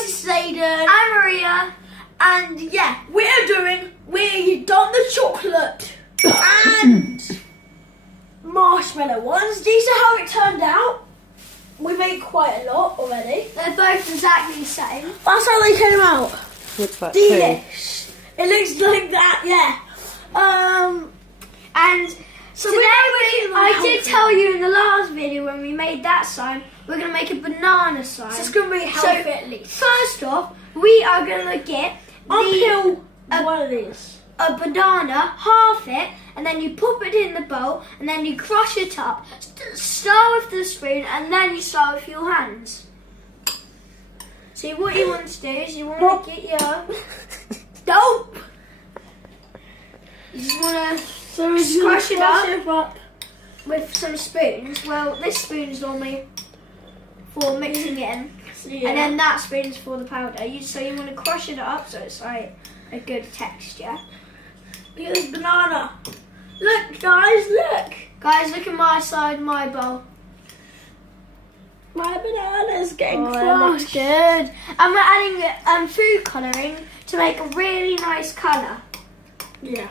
guys, it's Aidan and Maria, and yeah, we done the chocolate and marshmallow ones. These are how it turned out. We made quite a lot already. They're both exactly the same. That's how they came out. Looks like Delish. It looks like that, yeah. And so today I did tell you in the last video when we made that sign, we're going to make a banana sign. So it's going to be healthy at least. First off, we are going to get uphill one of these. A banana, half it, and then you pop it in the bowl, and then you crush it up, stir with the spoon, and then you stir with your hands. So what you want to do is you want to get your dope. You just want to crush it up with some spoons. Well, this spoon is normally for mixing it in, and then that spoon is for the powder. So you want to crush it up so it's like a good texture. Look at this banana. Look, guys, look. Guys, look at my side of my bowl. My banana's getting That crushed. looks good. And we're adding food colouring to make a really nice colour. Yeah.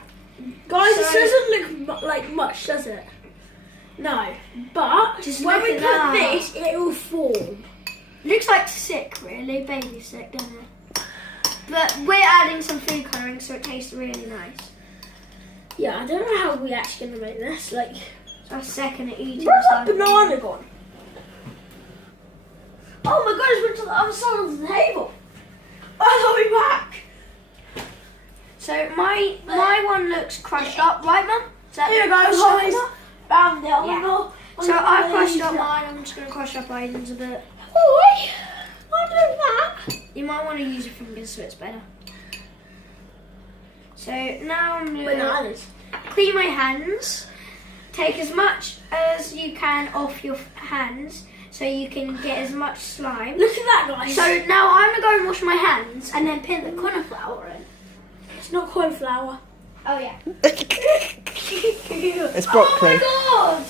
Guys, it doesn't look like much, does it? No. But Just when we look put at that. this, it will form. Looks like sick, really. Baby sick, doesn't it? But we're adding some food colouring so it tastes really nice. Yeah, I don't know how we actually going to make this. Like, So a second at eating. where's that banana gone? Oh my god, it's went to the other side of the table. Oh, I'll be back. So my one looks crushed up, right, Mum? Here we go, guys. Found it. Yeah. So I've crushed up mine. I'm just going to crush up Aidan's a bit. Oi, I'll do that. You might want to use your fingers so it's better. So now I'm going to Bananas. clean my hands. Take as much as you can off your hands so you can get as much slime. Look at that, guys. So now I'm going to go and wash my hands and then pin the cauliflower in. It's not cauliflower. Oh yeah. It's broccoli. Oh my god!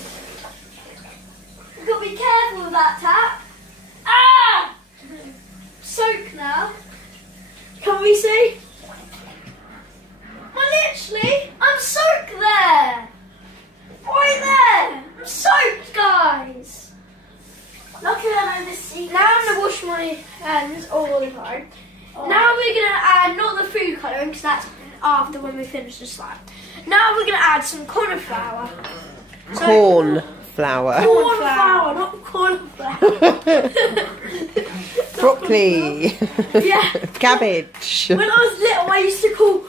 You've got to be careful with that tap. Ah! Soak now. Can we see? I'm soaked there. Right there. I'm soaked, guys. Lucky that I just see. Now I'm going to wash my hands all the time. Oh. Now we're going to add, not the food colouring, because that's after when we finish the slime. Now we're going to add some cauliflower. Corn flour. Cauliflower, not cauliflower. Broccoli. Yeah. Cabbage. When I was little, I used to call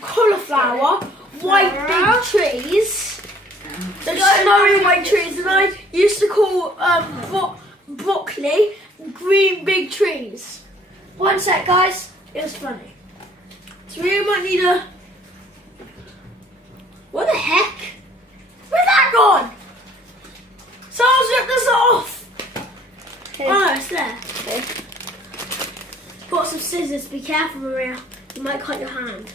cauliflower white big trees. The snowy white trees, and I used to call broccoli green big trees. One sec, guys. It was funny. So we might need a. What the heck? Where's that gone? Someone's ripped this off. Okay. Oh, no, it's there. Okay. Got some scissors. Be careful, Maria. You might cut your hand.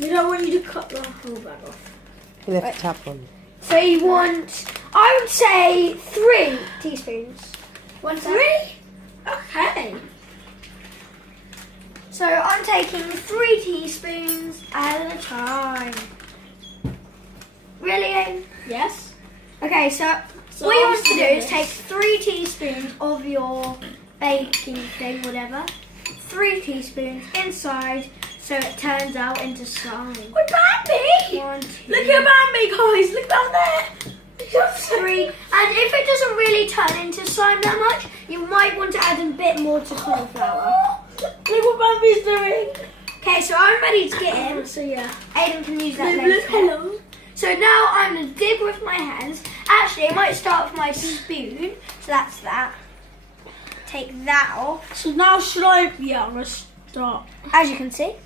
We don't want you to cut the whole bag off. You left the tap on. So you want, I would say 3 teaspoons. 1 sec. 3? Okay. So I'm taking 3 teaspoons at a time. Really, Aiden? Yes. Okay, so what you want to do is take 3 teaspoons of your baking thing, whatever. 3 teaspoons inside, so it turns out into slime. Look at Bambi! 1, 2, Look at Bambi, guys! Look down there! 3. And if it doesn't really turn into slime that much, you might want to add a bit more to cauliflower. Look what Bambi's doing! Okay, so I'm ready to get in. So yeah. Aiden can use that Look, later. hello. So now I'm going to dig with my hands. Actually, I might start with my spoon. So that's that. Take that off. So now should I... Yeah, I'm going to start. As you can see.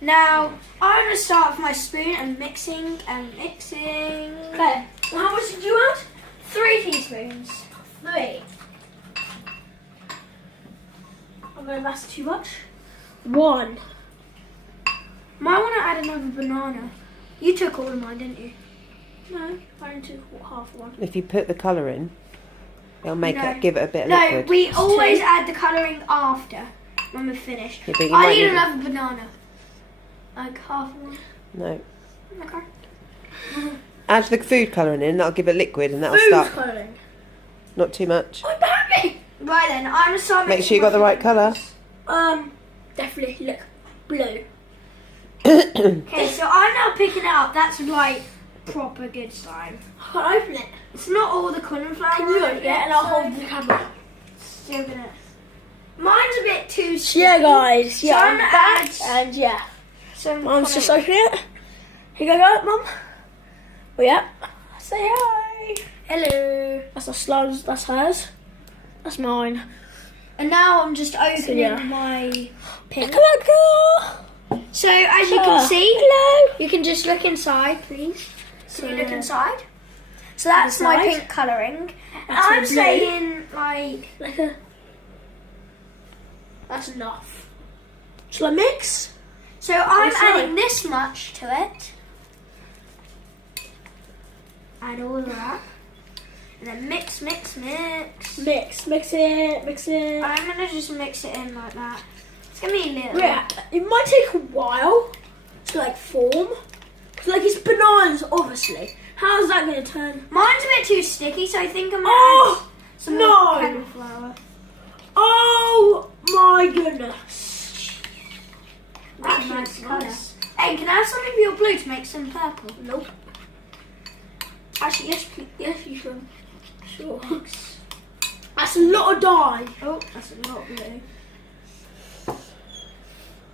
Now, I'm going to start with my spoon and mixing and mixing. Okay. Well, how much did you add? 3 teaspoons. 3. I'm going to that's too much. 1. Might want to add another banana. You took all of mine, didn't you? No, I only took half one. If you put the colour in. It'll make it, give it a bit of No, liquid. we always add the colouring after when we're finished. Yeah, but you I might need need- another banana. Like half one. No. Okay. Add the food colouring in, that'll give it liquid and that'll Food start. colouring. Not too much. I'm happy. Right then, I'm gonna start Make mixing sure you got the my right colour. Definitely look blue. Okay, so I'm now picking it up. That's like proper good slime. I can't open it. It's not all the cauliflower. Can you open it and I'll hold the camera? Still gonna. Mine's a bit too. So yeah, guys. So Yeah, I'm I'm gonna back. add And yeah, some. Mum's just cauliflower. opening it. Here you go, Mum. Oh yeah. Say hi. Hello. That's our slime. That's hers. That's mine. And now I'm just opening yeah. my pink. Come on, girl. So as you can see, Hello. you can just look inside, please. Can you look So- inside? So that's my Inside. pink colouring. And That's my I'm blue. saying like Like a. That's enough. Shall I mix? so. I'm Inside. adding this much to it. Add all of that, and then mix, mix, mix. Mix it, mix it. I'm gonna just mix it in like that. It's gonna be a little. Yeah, it might take a while to like form. 'Cause, like it's bananas, obviously. How's that gonna turn? Mine's a bit too sticky, so I think I'm gonna Oh add some no! more cauliflower. Oh my goodness! That's a nice colour. nice. Hey, can I have some of your blue to make some purple? Nope. Actually, yes, please. Yes, you can. Sure. That's a lot of dye. Oh, that's a lot of blue.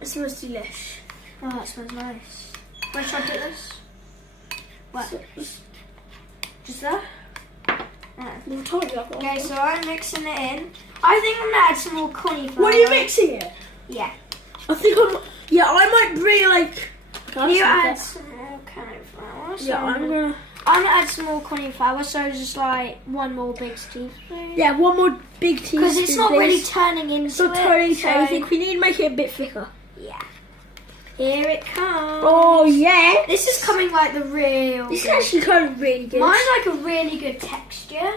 It smells delish. Oh, that smells nice. Where should I put this? What? Just there? Yeah. We'll totally have one. Okay, so I'm mixing it in. I think I'm gonna add some more cauliflower. When are you mixing it? Yeah. I think I'm. Yeah, I might bring like. Can you add some more cauliflower? So Yeah, I'm gonna. I'm gonna add some more cauliflower, so just like one more big teaspoon. Yeah, one more big teaspoon. Because it's not really please. turning into It's not it. turning so I think we need to make it a bit thicker. yeah. Here it comes. Oh yeah. This is coming like the real. This is good. actually kind of really good. Mine's like a really good texture.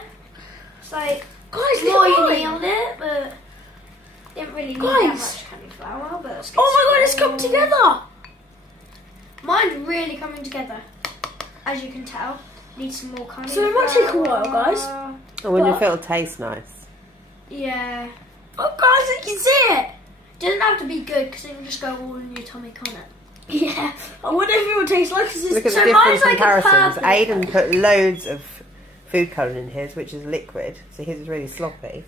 It's like Guys, more look you at mine. nailed it, but didn't really need Guys. that much cauliflower. But let's get Oh my god, it's some come together. Mine's really coming together, as you can tell. Need some more cauliflower. So it might take a while, guys. I wonder if But- it'll taste nice. Yeah. Oh guys, you can see it. Doesn't have to be good because it can just go all in your tummy, can't it? Yeah. I wonder if it will taste like this. Look at So the different mine's like a comparisons. purple. Aidan put loads of food colouring in his, which is liquid, so his is really sloppy.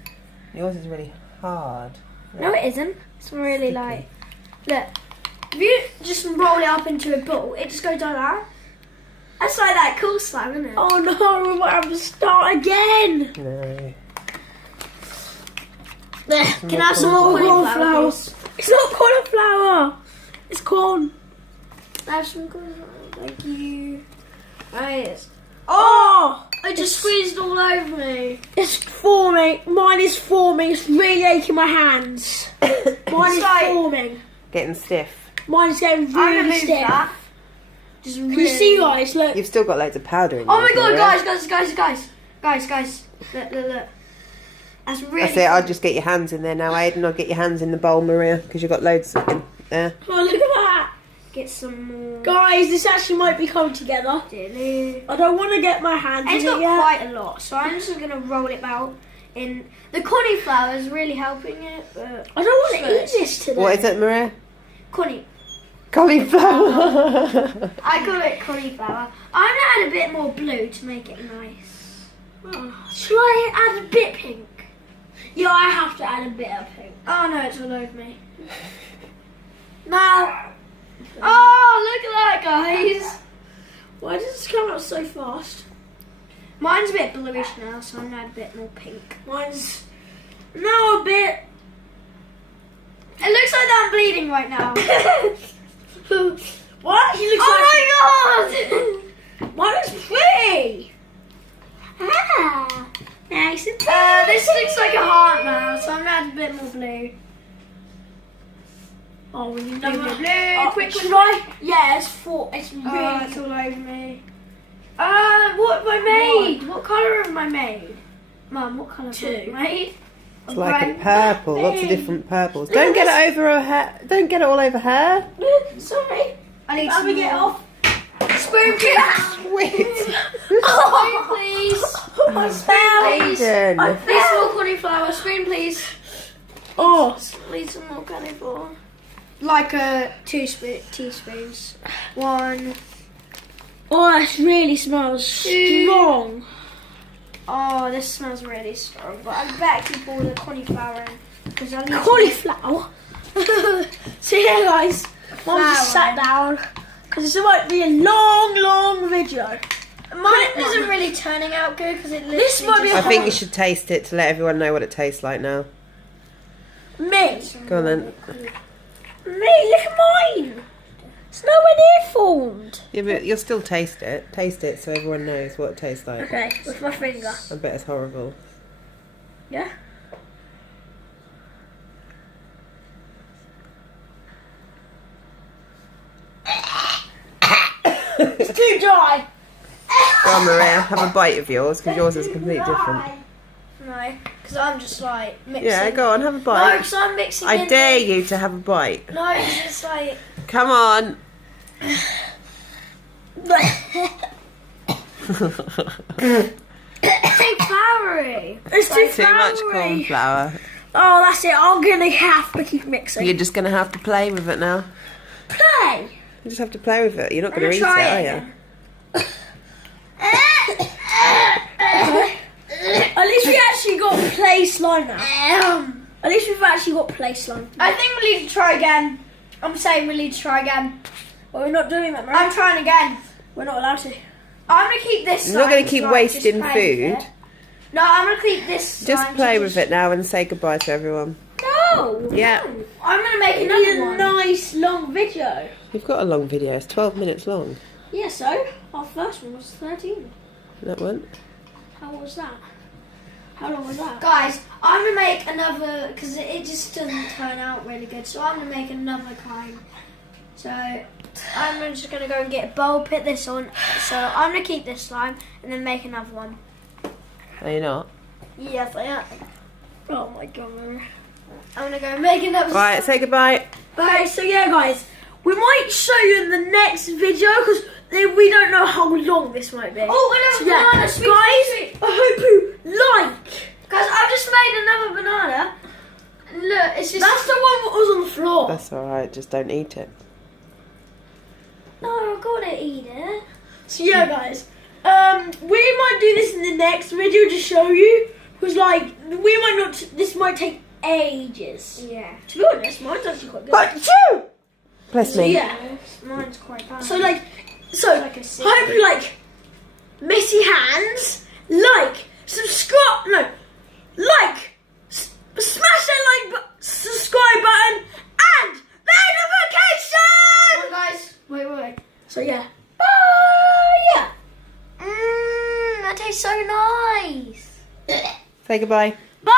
Yours is really hard. No, it isn't. It's really like. Look. If you just roll it up into a ball, it just goes like that. That's like that cool slime, isn't it? Oh no, we might have to start again. No. There. Can I have some more cauliflower? please? It's not cauliflower. It's corn. Have some cauliflower. Thank you. Right. Oh, I just squeezed all over me. it's forming. Mine is forming. It's really aching my hands. Mine is like- forming. Getting stiff. Mine's getting I'm gonna really move stiff. that. Just Can you see, guys? Look. You've still got loads of powder in Oh my yours, god, Maria. guys. Look. That's really. That's it, I'll just get your hands in there now, Aidan. I'll get your hands in the bowl, Maria, because you've got loads in there. Oh, look at that. Get some more. Guys, this actually might be coming together. Dilly. I don't want to get my hands It's in got it yet. quite a lot, so I'm just gonna roll it out. In the cauliflower is really helping it, but I don't want to Slow. eat this today. What is it, Maria? cauliflower. Cauliflower. I call it cauliflower. I'm gonna add a bit more blue to make it nice. Oh, shall I add a bit pink? Yeah, I have to add a bit of pink. Oh no, it's all over me. Now, oh look at that, guys. Why does this come out so fast? Mine's a bit bluish now, so I'm gonna add a bit more pink. Mine's now a bit. It looks like that I'm bleeding right now. What? He looks Oh my god! Mine looks pretty. Ah, nice and pretty. This looks like a heart now, so I'm gonna add a bit more blue. Oh, we need Blue, another. blue, blue. Oh, Quick, should quick. I? Yeah, it's four. It's really. Oh, it's all over me. What have I made? What colour have I made? Mum, what colour? Two. Mate? It's like a purple. Lots of different purples. Don't get it over her hair. Don't get it all over her. Sorry. I need Let some me get more. off. Spoon, please. Sweet. Spoon, please. I fell. Aidan. Please, more cauliflower. Spoon, please. Oh. Please, some more cauliflower. Like teaspoons. One. Oh, this really smells strong. Oh, this smells really strong. But I better keep all the cauliflower in because I need Cauliflower. So yeah, guys, Mum just sat down because this might be a long video. Mine isn't really turning out good because it. This might be I think you should taste it to let everyone know what it tastes like now. Me. Go on then. Me, look at mine. It's nowhere near formed. Yeah, but you'll still taste it. Taste it so everyone knows what it tastes like. Okay, with my finger. I bet it's horrible. Yeah. It's too dry. Go on, Maria, have a bite of yours because yours is completely different. No, because I'm just like mixing. Yeah, go on, have a No, bite. because I'm mixing. I dare you to have a bite. No, it's just like. Come on. It's too floury. It's too Too much floury. cornflower. Oh, that's it. I'm gonna have to keep mixing. You're just going to have to play with it now. Play. You just have to play with it. You're not I'm going to eat it, gonna try are it you? At least we actually got play slime now. At least we've actually got play slime. I think we need to try again. I'm saying we need to try again. But we're not doing that, right? I'm trying again. We're not allowed to. I'm gonna keep this. You're not going to slime, keep so wasting just play with food. it. No, I'm gonna keep this. Just slime, play so with it now and say goodbye to everyone. No. Yeah. I'm gonna make We another need a one. nice long video. We've got a long video. It's 12 minutes long. Yeah, so our first one was 13. That one. How was that? How long was that? Guys, I'm gonna make another because it just doesn't turn out really good. So I'm gonna make another kind. So I'm just gonna go and get a bowl, put this on. So I'm gonna keep this slime and then make another one. Are you not? Yes, I am. Oh my god. I'm gonna go and make another. Right, say goodbye. Okay, so yeah, guys, we might show you in the next video because we don't know how long this might be. Oh, So another yeah, banana, guys, sweet, sweet. I hope you like. Guys, I just made another banana. Look, it's just. That's the one that was on the floor. That's alright, just don't eat it. No, I've got to eat it. So yeah, guys, we might do this in the next video to show you because like we might not. This might take ages. Yeah. To be honest, mine's actually quite good. Achoo! Bless So me. yeah. Mine's quite bad. So like, like a secret. hope you like messy hands. Like, subscribe. No, like, smash that like subscribe button and the notification. Come on, guys. Wait. So yeah, bye. That tastes so nice. Say goodbye. Bye.